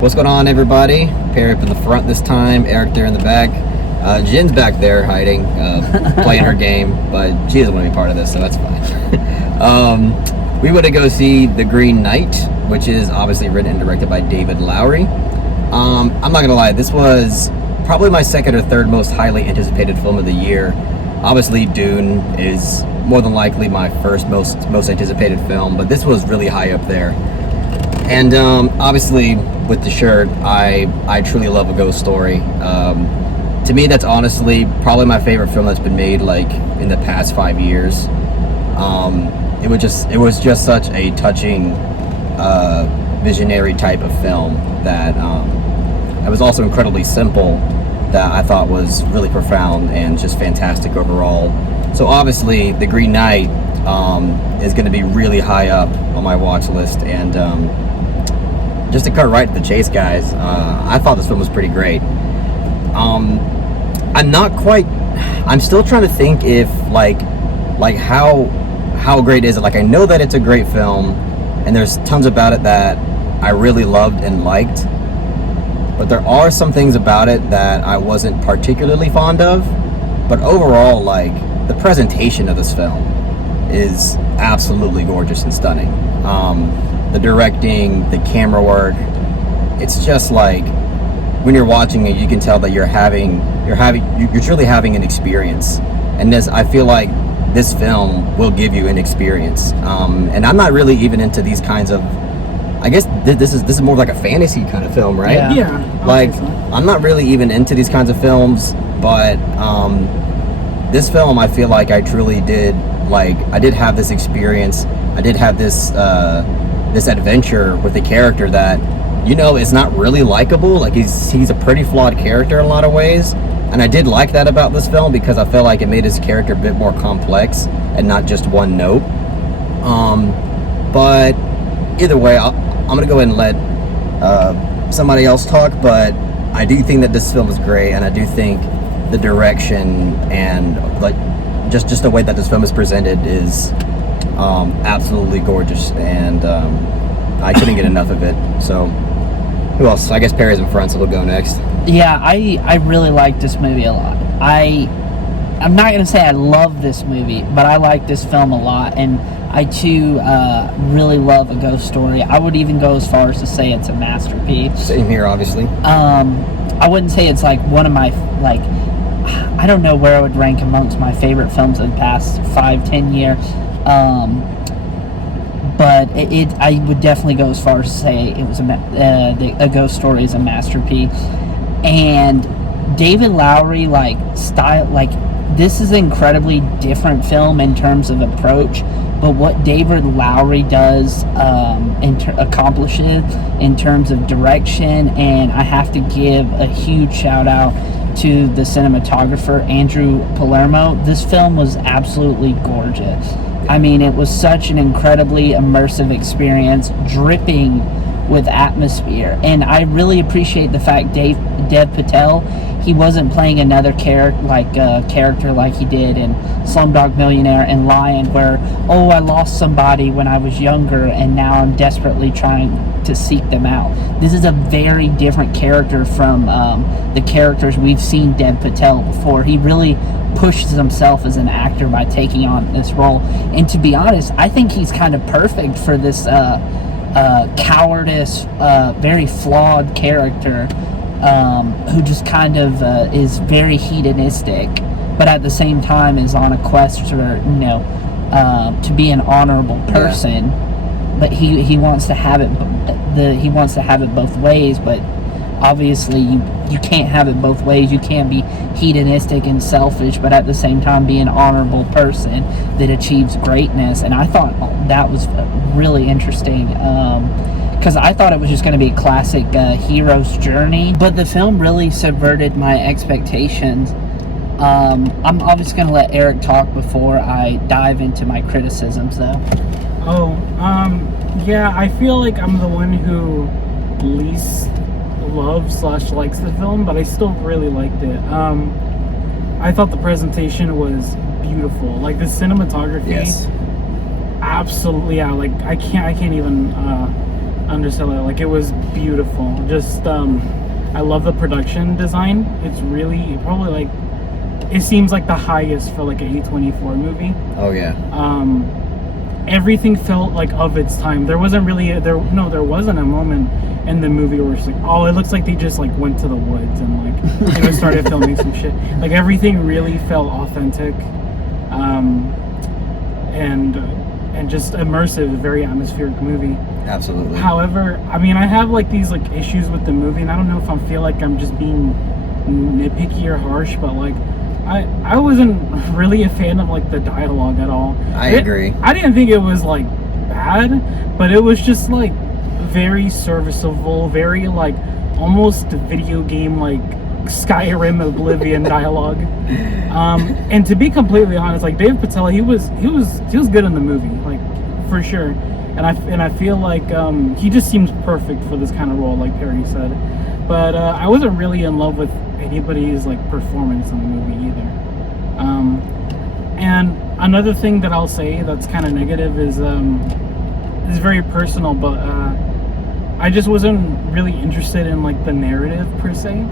What's going on, everybody? Perry up in the front this time, Eric there in the back. Jen's back there hiding, playing her game, but she doesn't want to be part of this, so that's fine. We went to go see The Green Knight, which is obviously written and directed by David Lowery. I'm not gonna lie, this was probably my second or third most highly anticipated film of the year. Obviously, Dune is more than likely my first most anticipated film, but this was really high up there. And obviously, with the shirt, I truly love a ghost story. To me, that's honestly probably my favorite film that's been made like in the past 5 years. It was just such a touching, visionary type of film that it was also incredibly simple, that I thought was really profound and just fantastic overall. So obviously, The Green Knight is going to be really high up on my watch list. And just to cut right to the chase, guys, I thought this film was pretty great. I'm still trying to think if like how great is it? Like, I know that it's a great film, and there's tons about it that I really loved and liked, but there are some things about it that I wasn't particularly fond of. But overall, like, the presentation of this film is absolutely gorgeous and stunning. The directing, the camera work, it's just like, when you're watching it, you can tell that you're truly having an experience. And I feel like this film will give you an experience. And I'm not really even into these kinds of, I guess this is more like a fantasy kind of film, right? Yeah. Like, I'm not really even into these kinds of films, but this film, I feel like I truly did, like, I did have this experience. I did have this this adventure with a character that, you know, is not really likable. Like, he's a pretty flawed character in a lot of ways, and I did like that about this film, because I felt like it made his character a bit more complex and not just one note. But either way, I'm gonna go ahead and let somebody else talk. But I do think that this film is great, and I do think the direction and like just the way that this film is presented is absolutely gorgeous, and I couldn't get enough of it. So who else? I guess Perry's in front, so he'll go next. Yeah, I really like this movie a lot. I'm not going to say I love this movie, but I like this film a lot, and I too really love a ghost story. I would even go as far as to say it's a masterpiece. Same here, obviously. I wouldn't say it's like one of my, like, I don't know where I would rank amongst my favorite films of the past 5-10 years. But I would definitely go as far as to say it was a ghost story is a masterpiece. And David Lowery, like, style, like, this is an incredibly different film in terms of approach, but what David Lowery does accomplishes in terms of direction, and I have to give a huge shout out to the cinematographer Andrew Palermo. This film was absolutely gorgeous. I mean, it was such an incredibly immersive experience, dripping with atmosphere. And I really appreciate the fact Dev Patel, he wasn't playing another character like he did in Slumdog Millionaire and Lion, where, oh, I lost somebody when I was younger and now I'm desperately trying to seek them out. This is a very different character from the characters we've seen Dev Patel before. He really pushes himself as an actor by taking on this role. And to be honest, I think he's kind of perfect for this cowardice, very flawed character, who just kind of is very hedonistic, but at the same time is on a quest for, to be an honorable person. Yeah. But he wants to have it both ways. But obviously, you can't have it both ways. You can't be hedonistic and selfish, but at the same time be an honorable person that achieves greatness. And I thought that was really interesting, because I thought it was just going to be a classic hero's journey, but the film really subverted my expectations. I'm obviously going to let Eric talk before I dive into my criticisms, though. Yeah, I feel like I'm the one who least loves/likes the film, but I still really liked it. I thought the presentation was beautiful. Like, the cinematography, yes, absolutely. Yeah, like I can't even undersell it. Like, it was beautiful. Just I love the production design. It's really probably like, it seems like the highest for like an A24 movie. Oh yeah. Everything felt like of its time. There wasn't really there wasn't a moment in the movie where it's like, oh, it looks like they just like went to the woods and like started filming some shit. Like, everything really felt authentic, and just immersive. Very atmospheric movie. Absolutely. However, I mean, I have like these like issues with the movie, and I don't know if I feel like I'm just being nitpicky or harsh, but like, I wasn't really a fan of like the dialogue at all. I agree. I didn't think it was like bad, but it was just like very serviceable, very like almost video game like Skyrim Oblivion dialogue. And to be completely honest, like Dave Patel, he was good in the movie, like for sure. And I feel like he just seems perfect for this kind of role, like Perry said. But I wasn't really in love with anybody's like performance in the movie either. And another thing that I'll say that's kind of negative is very personal, but I just wasn't really interested in like the narrative per se.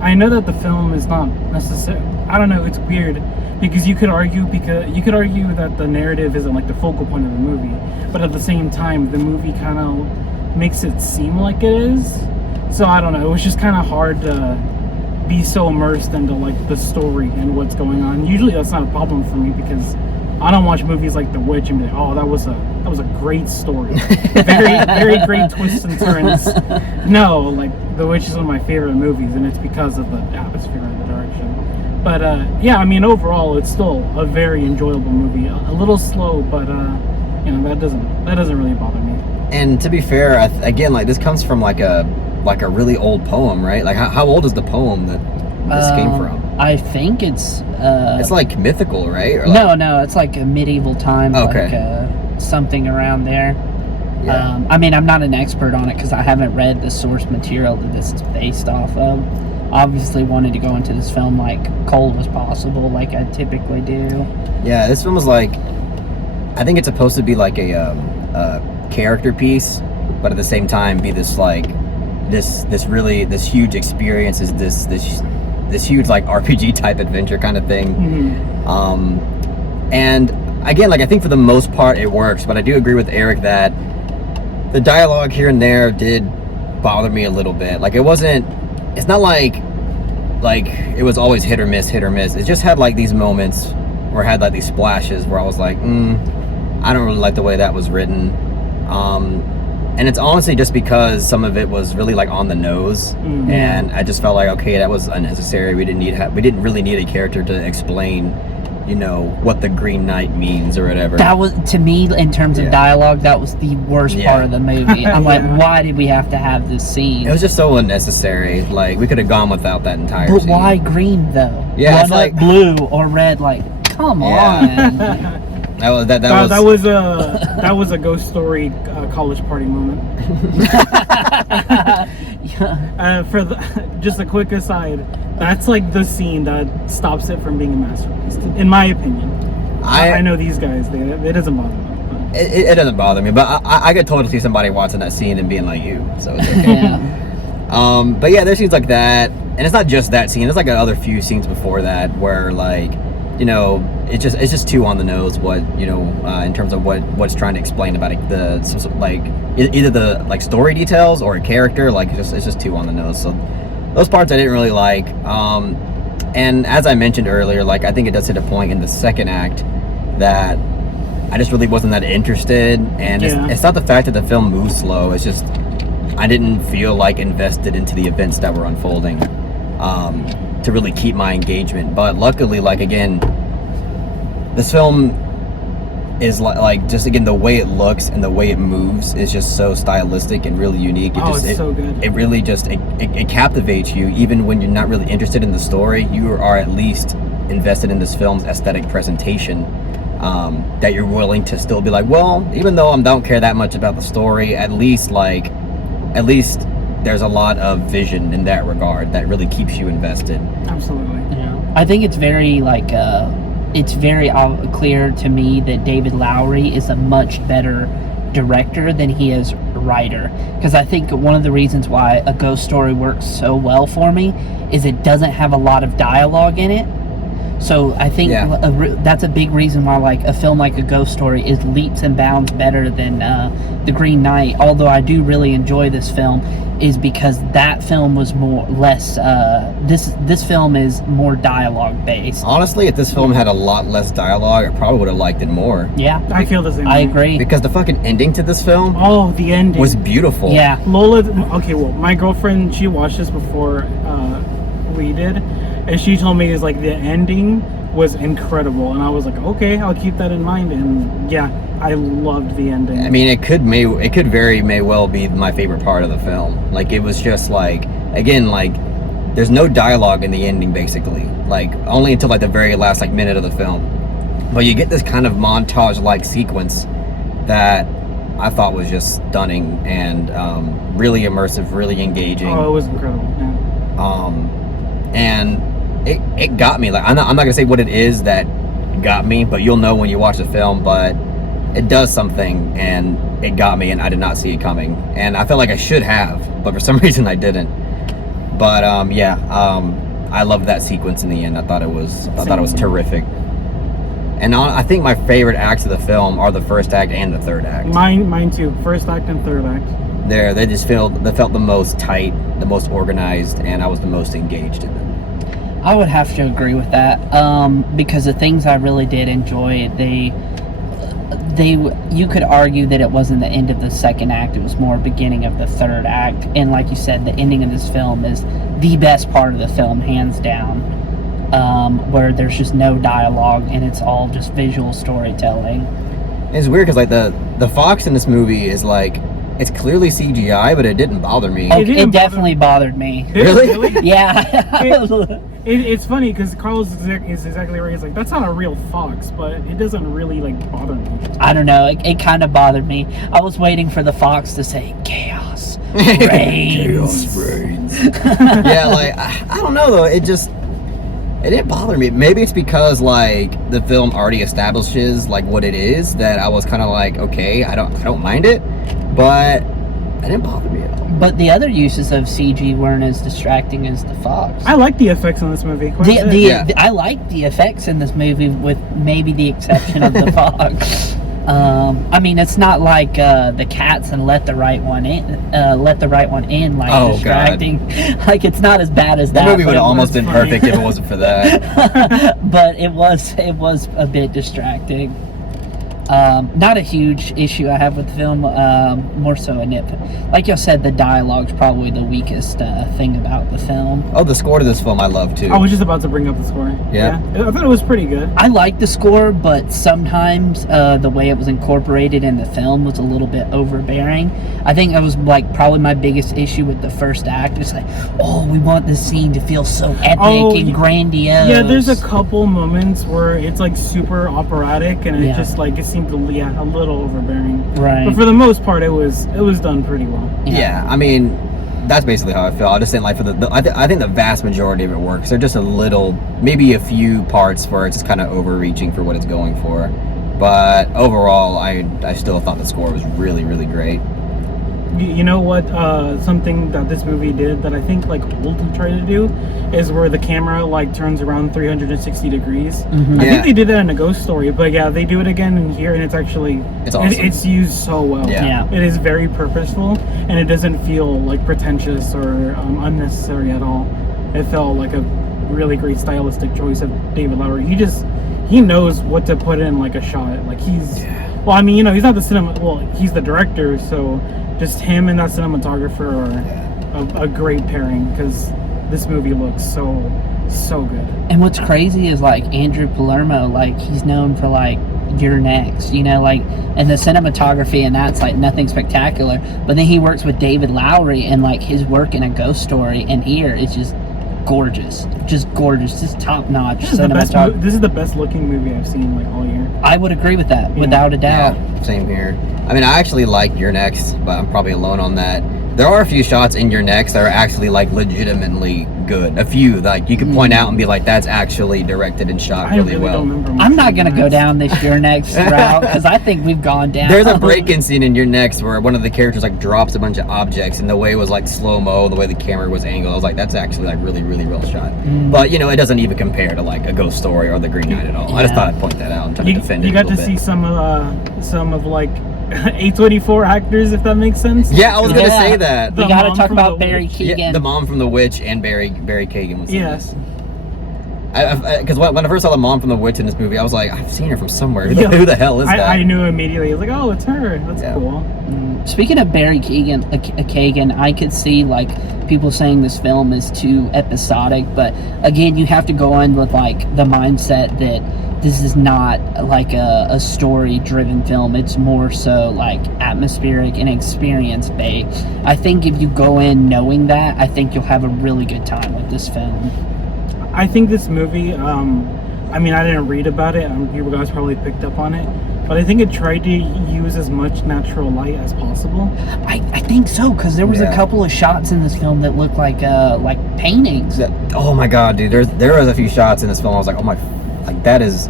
I know that the film is not necessarily, I don't know, it's weird because you could argue that the narrative isn't like the focal point of the movie, but at the same time the movie kind of makes it seem like it is. So I don't know, it was just kind of hard to be so immersed into like the story and what's going on. Usually that's not a problem for me because I don't watch movies like The Witch and be like, oh, that was a great story, very great twists and turns. No, like The Witch is one of my favorite movies, and it's because of the atmosphere and the direction. But yeah, I mean, overall it's still a very enjoyable movie. A little slow, but that doesn't really bother me. And to be fair, again, like this comes from like a really old poem, right? Like how old is the poem that this came from? I think it's like mythical, right? Or like, no, it's like a medieval time, okay. Like something around there. Yeah. I mean, I'm not an expert on it because I haven't read the source material that this is based off of. Obviously wanted to go into this film like cold as possible, like I typically do. Yeah, this film was like, I think it's supposed to be like a character piece, but at the same time be this like this huge experience, is this huge like RPG type adventure kind of thing. Mm-hmm. And again, like I think for the most part it works, but I do agree with Eric that the dialogue here and there did bother me a little bit. Like it's not like it was always hit or miss. It just had like these moments where it had like these splashes where I was like, I don't really like the way that was written. And it's honestly just because some of it was really like on the nose, and I just felt like, okay, that was unnecessary. We didn't really need a character to explain, what the Green Knight means or whatever. That was, to me, in terms of dialogue, that was the worst part of the movie. I'm like, why did we have to have this scene? It was just so unnecessary. Like, we could have gone without that entire But scene. why green though? Yeah, why it's not like blue or red? Like, come on. That was a Ghost Story college party moment. Just a quick aside, that's like the scene that stops it from being a masterpiece, in my opinion. I know these guys, it doesn't bother them. It doesn't bother me, but I could totally see somebody watching that scene and being like you, so it's okay. Yeah. But yeah, there's scenes like that, and it's not just that scene. There's like other few scenes before that where like, it's just too on the nose. What in terms of what's trying to explain about it, either the like story details or a character. Like it's just too on the nose. So those parts I didn't really like. And as I mentioned earlier, like I think it does hit a point in the second act that I just really wasn't that interested. And it's not the fact that the film moves slow. It's just I didn't feel like invested into the events that were unfolding. To really keep my engagement. But luckily, like again, this film is like just again the way it looks and the way it moves is just so stylistic and really unique. It's so good. It really just it captivates you even when you're not really interested in the story. You are at least invested in this film's aesthetic presentation. That you're willing to still be like, well, even though I don't care that much about the story, at least there's a lot of vision in that regard that really keeps you invested. Absolutely. Yeah. I think it's very clear to me that David Lowery is a much better director than he is writer, because I think one of the reasons why a ghost story works so well for me is it doesn't have a lot of dialogue in it. So I think that's a big reason why like a film like A Ghost Story is leaps and bounds better than The Green Knight. Although I do really enjoy this film, is because that film was less. This film is more dialogue based. Honestly, if this film had a lot less dialogue, I probably would have liked it more. Yeah, I feel the same I way. agree. Because the fucking ending to this film The ending was beautiful. Yeah. Lola, okay, well, my girlfriend, she watched this before we did, and she told me is like the ending was incredible, and I was like, okay, I'll keep that in mind. And yeah, I loved the ending. I mean, it could may well be my favorite part of the film. Like, it was just like, again, like, there's no dialogue in the ending basically, like only until like the very last like minute of the film, but you get this kind of montage like sequence that I thought was just stunning and really immersive, really engaging. Oh, it was incredible. Yeah. And it got me. Like, I'm not gonna say what it is that got me, but you'll know when you watch the film. But it does something, and it got me, and I did not see it coming, and I felt like I should have, but for some reason I didn't. But I loved that sequence in the end. I thought it was terrific. And I think my favorite acts of the film are the first act and the third act. Mine too. First act and third act. They just felt the most tight, the most organized, and I was the most engaged in them. I would have to agree with that, because the things I really did enjoy, you could argue that it wasn't the end of the second act, it was more beginning of the third act. And like you said, the ending of this film is the best part of the film, hands down, where there's just no dialogue and it's all just visual storytelling. It's weird because like the fox in this movie is like, it's clearly CGI, but it didn't bother me. Oh, it definitely bothered me. Really? Yeah. It's funny because Carlos is exactly right. He's like, that's not a real fox, but it doesn't really like bother me. I don't know. It kind of bothered me. I was waiting for the fox to say chaos reigns. Chaos reigns. Yeah, like I don't know though. It didn't bother me. Maybe it's because like the film already establishes like what it is, that I was kind of like, okay, I don't mind it, but it didn't bother me at all. But the other uses of CG weren't as distracting as the fox. I like the effects in this movie. I like the effects in this movie, with maybe the exception of the fox. I mean, it's not like the cats and let the right one in, like distracting. God. Like, it's not as bad as that. The movie would have almost been perfect if it wasn't for that. But it was a bit distracting. Not a huge issue I have with the film, more so a nitpick. Like you said, the dialogue's probably the weakest thing about the film. Oh, the score to this film I love too. I was just about to bring up the score. Yeah. I thought it was pretty good. I like the score, but sometimes the way it was incorporated in the film was a little bit overbearing. I think that was like probably my biggest issue with the first act. It's like, oh, we want this scene to feel so epic and grandiose. Yeah, there's a couple moments where it's like super operatic, and it just like it seemed a little overbearing. Right. But for the most part, it was done pretty well. Yeah, I mean, that's basically how I feel. I just didn't like I think the vast majority of it works. There's just a little, maybe a few parts where it's just kind of overreaching for what it's going for. But overall, I still thought the score was really, really great. You know what? Something that this movie did that I think like Old tried to do is where the camera like turns around 360 degrees. Mm-hmm. I think they did that in A Ghost Story, but yeah, they do it again in here, and it's actually awesome. It's used so well. Yeah. It is very purposeful, and it doesn't feel like pretentious or unnecessary at all. It felt like a really great stylistic choice of David Lowery. He knows what to put in like a shot. Like well, I mean, you know, he's not he's the director, so just him and that cinematographer are a great pairing, because this movie looks so good. And what's crazy is like Andrew Palermo, like he's known for like You're Next, you know, like, and the cinematography and that's like nothing spectacular. But then he works with David Lowery, and like his work in A Ghost Story and here is just gorgeous, just top notch cinematography. This is the best looking movie I've seen like all year. I would agree with that, without a doubt. Yeah, same here. I mean, I actually like You're Next, but I'm probably alone on that. there are a few shots in Your Next that are actually like legitimately good. A few like you could point out and be like, that's actually directed and shot I really really well. don't remember much I'm not of gonna that. go down this Your Next route because I think we've gone down. There's a break-in scene in Your Next where one of the characters like drops a bunch of objects, and the way it was like slow-mo, the way the camera was angled, I was like, that's actually like really, really well shot. But you know, it doesn't even compare to like a Ghost Story or The Green Knight at all. I just Yeah. thought I'd point that out and try to defend it. You a got to little see bit. some of like A24 actors, if that makes sense. Yeah, I was gonna Yeah. say that. We The gotta mom talk from about The Barry Witch. Keoghan. Yeah, the mom from The Witch and Barry Keoghan was in Yes. this. Because when I first saw the mom from The Witch in this movie, I was like, I've seen her from somewhere. Who, Yeah. who the hell is that? I knew immediately. I was like, oh, it's her. That's Yeah. cool. Speaking of Barry Keoghan, I could see like people saying this film is too episodic, but again, you have to go in with like the mindset that this is not like a story-driven film. It's more so like atmospheric and experience-based. I think if you go in knowing that, I think you'll have a really good time with this film. I think this movie, I mean, I didn't read about it. You guys probably picked up on it. But I think it tried to use as much natural light as possible. I think so, because there was a Yeah. couple of shots in this film that looked like paintings. Oh my god, dude! There was a few shots in this film. I was like, oh my, like that is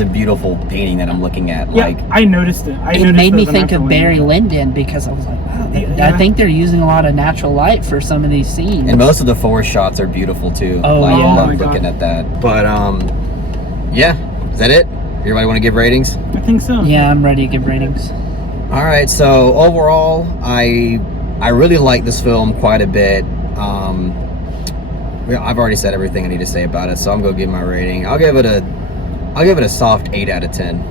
a beautiful painting that I'm looking at. Yeah, Like, I noticed it. It made me think of natural Barry light. Lyndon because I was like, wow, I Yeah. think they're using a lot of natural light for some of these scenes. and most of the forest shots are beautiful too. Oh, like, yeah. I Oh love my looking God. at that. But yeah, is that it? Everybody want to give ratings? I think so. Yeah, I'm ready to give ratings. All right, so overall, I really like this film quite a bit. I've already said everything I need to say about it, so I'm gonna give my rating. I'll give it a soft 8 out of 10.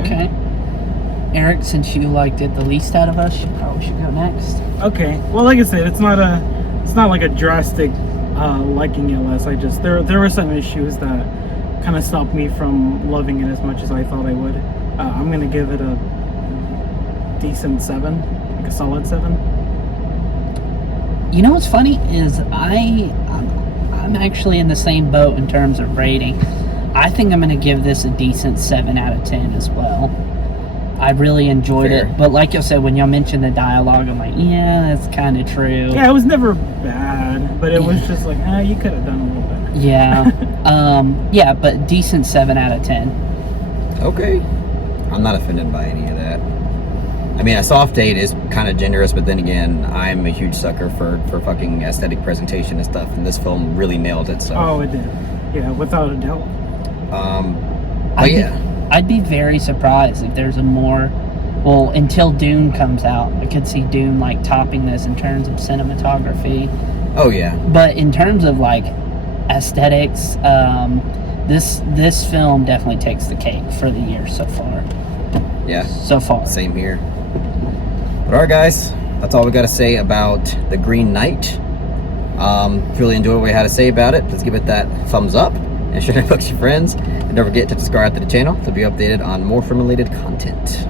Okay. Eric, since you liked it the least out of us, you probably should go next. Okay. Well, like I said, it's not like a drastic liking it less. There were some issues that kind of stopped me from loving it as much as I thought I would. I'm gonna give it a decent 7, like a solid 7. You know what's funny is I'm actually in the same boat in terms of rating. I think I'm going to give this a decent 7 out of 10 as well. I really enjoyed Fair. it, but like you said, when y'all mentioned the dialogue, I'm like, yeah, that's kind of true. Yeah, it was never bad, but it was just like, you could have done a little bit. Yeah, yeah, but decent 7 out of 10. Okay, I'm not offended by any of that. I mean, a soft 8 is kind of generous, but then again, I'm a huge sucker for fucking aesthetic presentation and stuff, and this film really nailed it. So, Oh, it did. Yeah, without a doubt. but yeah. I'd be very surprised if there's a more. Well, until Dune comes out, I could see Dune like topping this in terms of cinematography. Oh yeah. But in terms of like aesthetics, this film definitely takes the cake for the year so far. Yeah. So far. Same here. But alright guys, that's all we got to say about The Green Knight. If you really enjoyed what we had to say about it, please give it that thumbs up and share it with your friends. And don't forget to subscribe to the channel to be updated on more film related content.